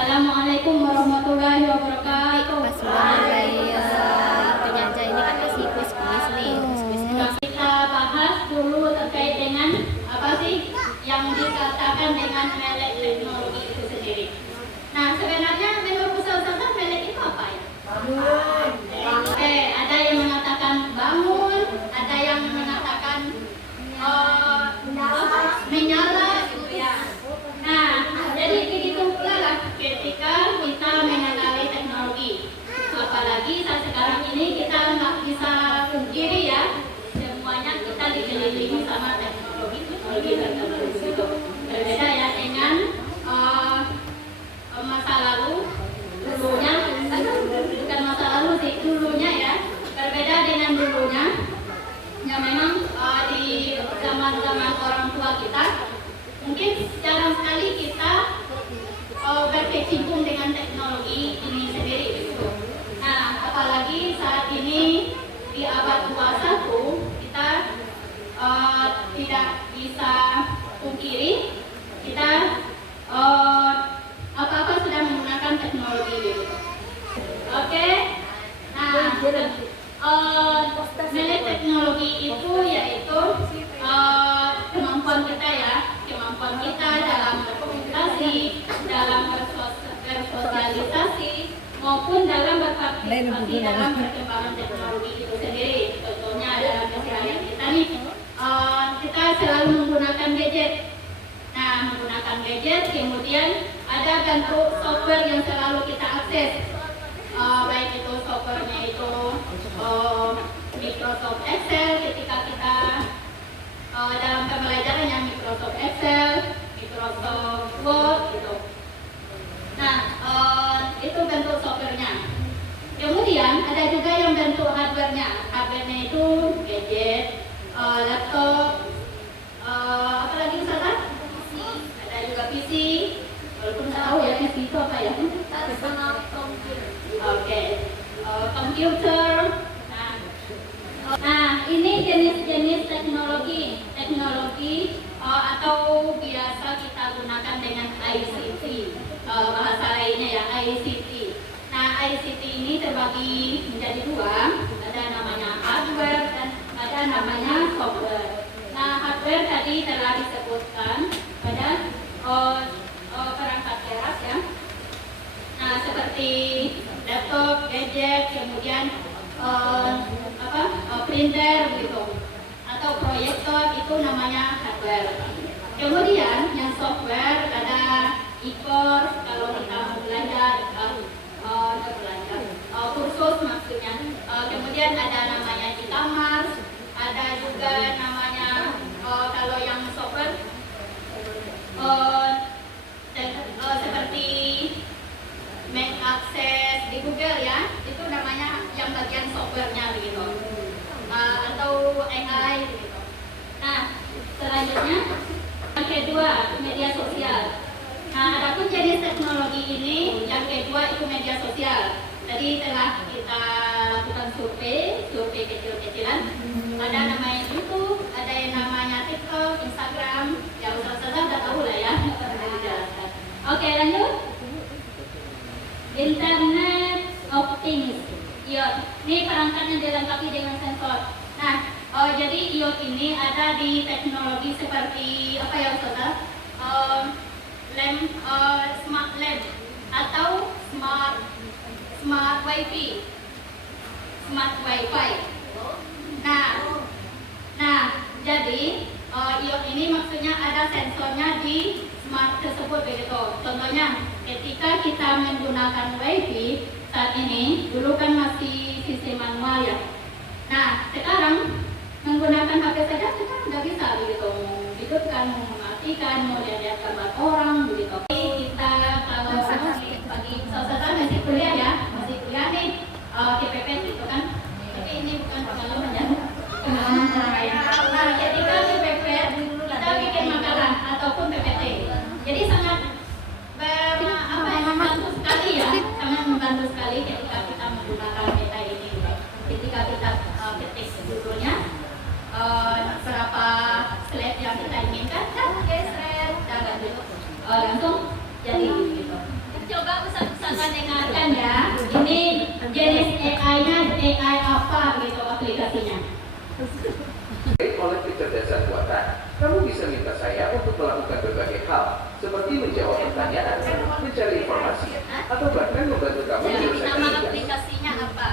Assalamualaikum warahmatullahi wabarakatuh. Itu nyanja ini kan masih kuis-kuis nih. Kita bahas dulu terkait dengan apa sih yang dikatakan dengan melek teknologi itu sendiri. Nah, sebenarnya menurut Ustazah melek itu apa ya? Ada yang mengatakan bangun, ada yang mengatakan menyala gitu ya. Nah, jadi begitu pula lah ketika kita mengenali teknologi. Apalagi saat sekarang ini kita nggak bisa pungkiri ya, semuanya kita dikelilingi sama teknologi gitu. Berbeda ya dengan masa lalu, dulunya, bukan masa lalu sih, dulunya ya, berbeda dengan dulunya. Ya memang di zaman-zaman orang tua kita, mungkin jarang sekali kita berkecimpung dengan teknologi ini sendiri gitu. Nah, apalagi saat ini di abad 21 kita tidak bisa pungkiri kita apa-apa sudah menggunakan teknologi gitu. Oke. Nah, nilai teknologi itu yaitu kemampuan kita ya, kemampuan kita dalam berkomunikasi, dalam bersosialisasi, maupun dalam berpartisipasi dalam perkembangan teknologi itu sendiri. Contohnya dalam keseharian kita nih, kita selalu menggunakan gadget. Nah, menggunakan gadget, kemudian ada bentuk software yang selalu kita akses. Baik itu softwarenya itu Microsoft Excel ketika kita dalam pembelajaran yang Microsoft Excel, Microsoft Word gitu. Nah, itu bentuk softwarenya. Kemudian ada juga yang bentuk hardwarenya. Hardwarenya itu gadget, laptop, apa lagi misalkan? Ada juga PC. Walaupun nggak tahu ya PC itu apa ya? Personal computer. Oke, komputer. Nah, ini jenis-jenis teknologi atau biasa kita gunakan dengan ICT, bahasa lainnya ya ICT. Nah, ICT ini terbagi menjadi dua, ada namanya hardware dan ada namanya software. Nah, hardware tadi telah disebutkan pada perangkat keras ya. Nah, seperti laptop, gadget, kemudian printer gitu, atau proyektor, itu namanya hardware. Kemudian yang software ada e-course kalau kita mau belajar, kursus maksudnya. Kemudian ada namanya e-commerce, ada juga namanya kalau yang software seperti make access di Google ya, itu namanya yang bagian softwarenya begitu, atau AI begitu. Nah, selanjutnya yang kedua media sosial. Nah, adapun jenis teknologi ini yang kedua itu media sosial. Tadi telah kita lakukan survei kecil-kecilan. Ada namanya YouTube, ada yang namanya TikTok, Instagram. Ya Ustazah udah tahu lah ya. Oke, lanjut. Internet of Things, IoT. Ini perangkat yang dilengkapi dengan sensor. Nah, jadi IoT ini ada di teknologi seperti apa ya Ustazah? Smart lamp atau smart wifi. Nah, jadi IoT ini maksudnya ada sensornya di smart tersebut begitu. Contohnya ketika kita menggunakan wifi saat ini, dulu kan masih sistem manual ya. Nah, sekarang menggunakan HP saja kita nggak bisa begitu. Hidupkan, mematikan, mau lihat gambar orang begitu. Kita kalau pagi Ustazah masih kuliah ya, nih KPP gitu kan. Tapi ini bukan pengalaman ya. Pengalaman orang lain. Nah, ketika KPP kita bikin makalah ataupun PPT. Jadi sangat membantu sekali ya, sangat membantu sekali ketika kita menggunakan peta ini. Ketika kita ketik judulnya, berapa slide yang kita inginkan, slide dan langsung jadi gitu. Coba Kamu bisa minta saya untuk melakukan berbagai hal, seperti menjawab pertanyaan, mencari informasi, atau bahkan membantu kamu Jadi menyelesaikan nama tugas. aplikasinya apa?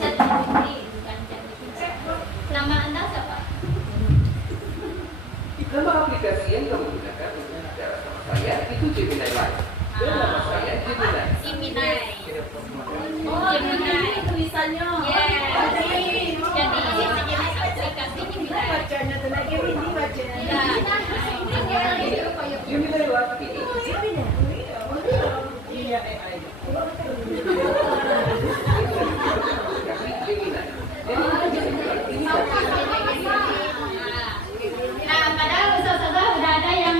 ChatGPT, bukan ChatGPT. Nama Anda siapa? Nama aplikasi yang kamu gunakan untuk bicara sama saya itu Gemini Live. Dan nama saya Gemini. Gemini. Oh, ini tulisannya. Yes. Jadi ini sejenis aplikasi Gemini. Bacanya tuh lagi ini bacanya. Ya. Gemini Live ini Iya, AI. aplikasi Gemini. Jadi ini Nah, padahal ustazah udah ada yang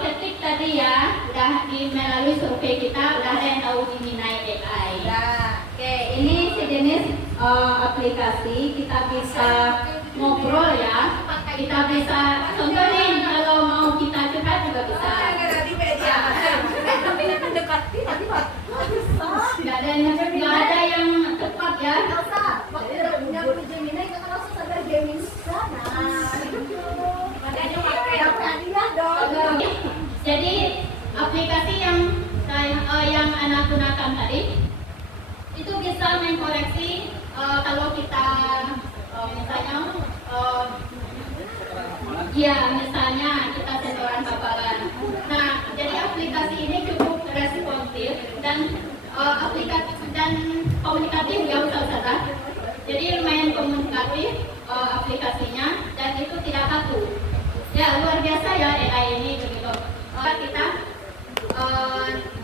ketik tadi ya, udah melalui survei kita udah ada yang tahu Gemini AI. Oke, ini sejenis aplikasi kita bisa ngobrol ya, kita bisa contoh nih kalau mau kita curhat juga bisa. Nggak ada yang tepat ya. Jadi aplikasi yang anak gunakan tadi itu bisa mengkoreksi kalau kita misalnya kita sensoran hafalan. Nah, jadi aplikasi ini cukup responsif dan aplikasi dan komunikatif ya Ustazah. Jadi lumayan komunikatif aplikasinya dan itu tidak kaku. Ya luar biasa ya AI ini begitu. Kita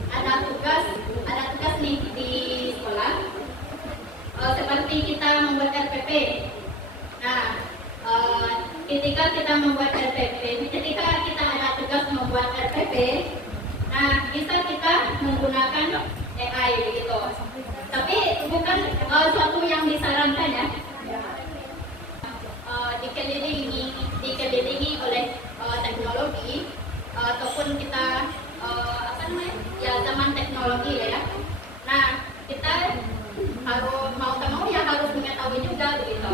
ada tugas nih di sekolah seperti kita membuat RPP. Nah, ketika kita membuat RPP, ketika kita ada tugas membuat RPP, nah bisa kita menggunakan AI begitu. Tapi bukan suatu yang disarankan ya. Dikelilingi oleh teknologi ataupun kita zaman teknologi ya. Nah, kita harus mau ya harus mengetahui juga begitu.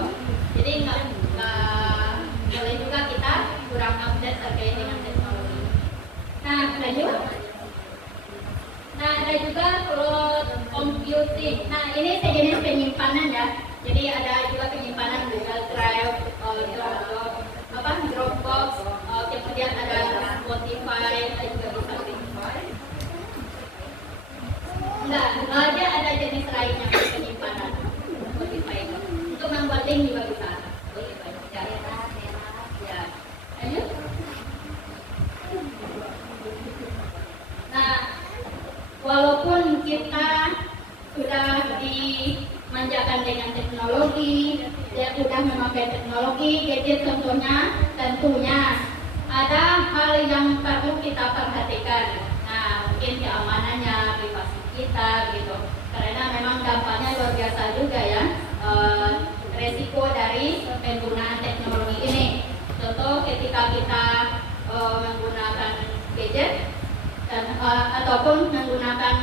Jadi nggak boleh juga kita kurang update terkait dengan teknologi. Nah, lanjut. Nah, ada juga cloud computing. Nah, ini sejenis penyimpanan ya. Jadi ada juga penyimpanan Google Drive, Dropbox, kemudian ada Spotify, juga bisa Spotify. Dia ada jenis lainnya penyimpanan Spotify itu. Untuk membuat link juga bisa. Ya. Lanjut. Nah, walaupun kita sudah dimanjakan dengan teknologi, dia sudah memakai teknologi, gadget tentunya ada hal yang perlu kita perhatikan. Nah, mungkin keamanannya, privasi kita gitu. Karena memang dampaknya luar biasa juga ya. Resiko dari penggunaan teknologi ini. Contoh ketika kita menggunakan gadget ataupun menggunakan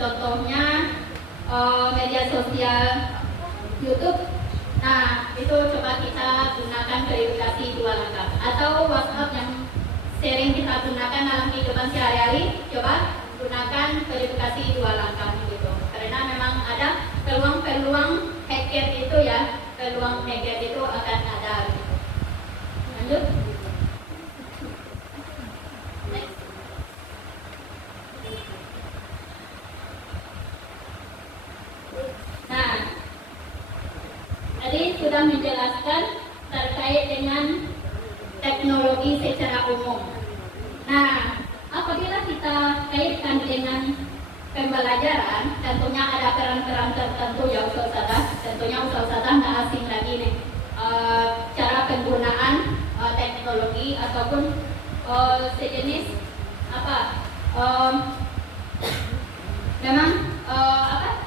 contohnya media sosial YouTube. Nah, itu coba kita gunakan verifikasi 2 langkah atau WhatsApp yang sering kita gunakan dalam kehidupan sehari-hari, coba gunakan verifikasi 2 langkah gitu. Karena memang ada peluang hacker itu ya, peluang hacker itu akan ada. Gitu. Lanjut. Next. Nah, tadi sudah menjelaskan terkait dengan teknologi secara umum. Nah, apabila kita kaitkan dengan pembelajaran, tentunya ada peran-peran tertentu ya Ustazah. Tentunya Ustazah nggak asing lagi nih cara penggunaan teknologi ataupun sejenis memang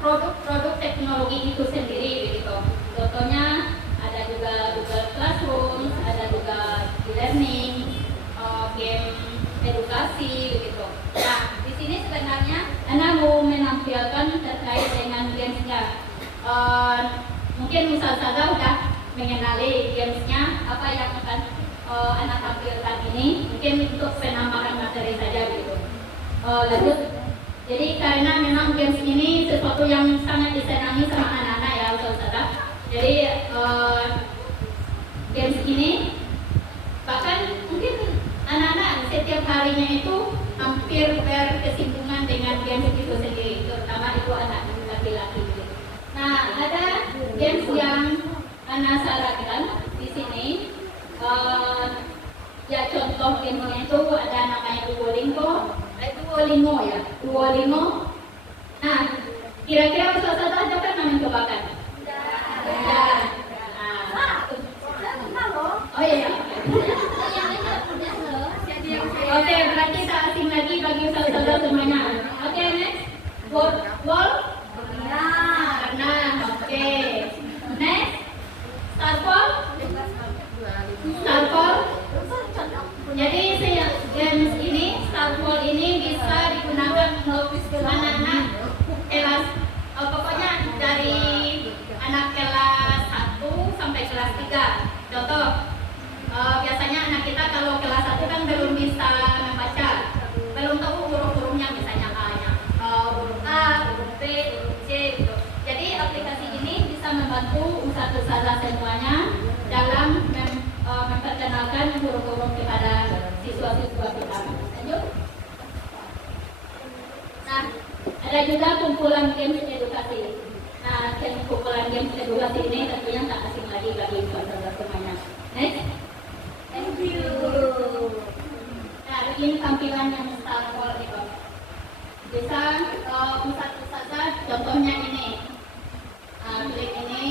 produk-produk teknologi itu sendiri begitu. Contohnya ada juga Google Classroom, ada juga e-learning, game edukasi begitu. Nah, di sini sebenarnya Anda mau menampilkan terkait dengan gamesnya. Mungkin Ustazah udah mengenali gamesnya apa yang akan anak tampilkan ini mungkin untuk penambahan materi saja gitu. Lanjut. Jadi karena memang games ini sesuatu yang sangat disenangi sama anak-anak ya Ustazah. Jadi games ini bahkan mungkin anak-anak setiap harinya itu hampir berkesinambungan dengan games itu sendiri, terutama itu anak laki-laki gitu. Nah, ada games yang anak sarankan di sini. Ya contoh gamenya itu ada namanya Duolingo ya, Duolingo. Nah, kira-kira Ustazah ada pernah mencobakan? Sudah. Oh iya. Oke, berarti tak asing lagi bagi Ustazah semuanya. Oke, next. Ball? Pernah. Oke. Next. Starfall? Jadi games ini, Starfall ini bisa digunakan untuk anak-anak kelas, pokoknya dari anak kelas 1 sampai kelas 3. Contoh, biasanya anak kita kalau kelas 1 kan belum bisa membaca, belum tahu huruf-hurufnya, misalnya huruf A, huruf B, huruf C gitu. Jadi aplikasi ini bisa membantu ustazah semuanya dalam memperkenalkan huruf-huruf kepada siswa-siswa kita. Lanjut. Nah, ada juga kumpulan games edukasi. Nah, kumpulan games edukasi ini tentunya tak asing lagi bagi ustazah semuanya. Next. Thank you. Nah, begini tampilan yang Starfall itu. Bisa ustazah contohnya ini. Klik ini.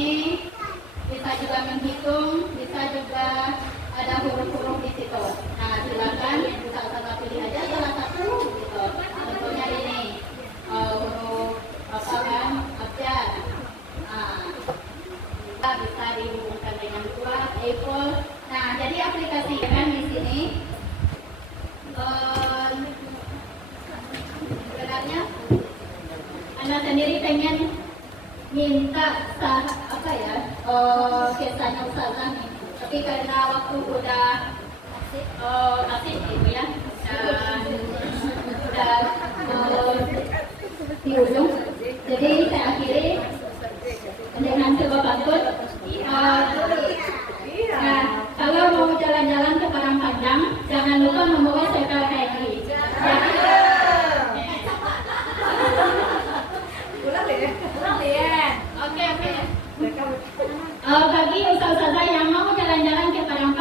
Bisa juga menghitung, bisa juga ada huruf-huruf di situ. Nah, silakan ustazah pilih aja salah satu gitu. Contohnya ini huruf apa kan? Abjad. Bisa dihubungkan dengan surat, apple. Nah, jadi aplikasi kan di sini sebenarnya Anda sendiri pengen minta kisahnya ustazah nih, tapi karena waktu udah asik gitu ya, dan udah di ujung, jadi saya akhiri dengan sebuah pantun. Nah, kalau mau jalan-jalan ke Padang Panjang, jangan lupa membawa sepeda kayak Oke. Bagi ustazah yang mau jalan-jalan ke Padang